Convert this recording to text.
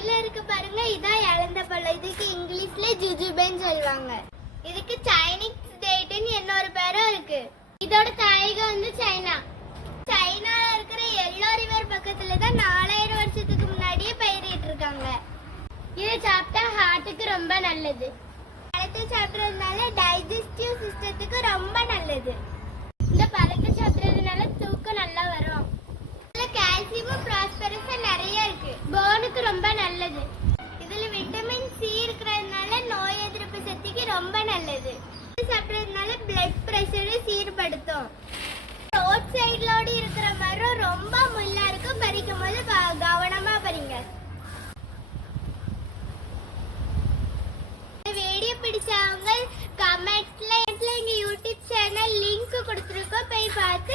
கையில இருக்கு பாருங்க, இதான் இழந்த பழம். இதுக்கு இங்கிலீஷ்ல ஜுஜுபேன்னு சொல்லுவாங்க. இதுக்கு சைனீஸ் டேட்னு இன்னொரு பேரும் இருக்கு. இதோட தாயகம் வந்து சைனா. சைனால இருக்கிற எல்லோ ரிவர் பக்கத்துல தான் 4000 வருஷத்துக்கு முன்னாடியே பயிரிட்டு இருக்காங்க. இதை சாப்பிட்டா ஹார்ட்டுக்கு ரொம்ப நல்லது. பழத்தை சாப்பிட்றதுனால டைஜஸ்டிவ் சிஸ்டத்துக்கு ரொம்ப நல்லது. இந்த பழத்தை சாப்பிட்றதுனால தூக்கம் நல்லா வரும். கால்சியமும் பிராஸ்பரஸும் நிறைய இருக்கு. போனுக்கு ரொம்ப நல்லது. இதுல விட்டமின் சி இருக்கிறதுனால நோய் எதிர்ப்பு சக்திக்கு ரொம்ப நல்லது. சாப்பிட்றதுனால பிளட் பிரஷரை சீர்படுத்தும். ரோட் சைட்லோடு இருக்கிற மரம் ரொம்ப முள்ளா இருக்கும். பறிக்கும் போது கவனமா பறிங்க. வீடியோ பிடிச்சவங்க கமெண்ட்ஸ்ல எங்க யூடியூப் சேனல் லிங்க் கொடுத்துருக்கோம், போய் பார்த்து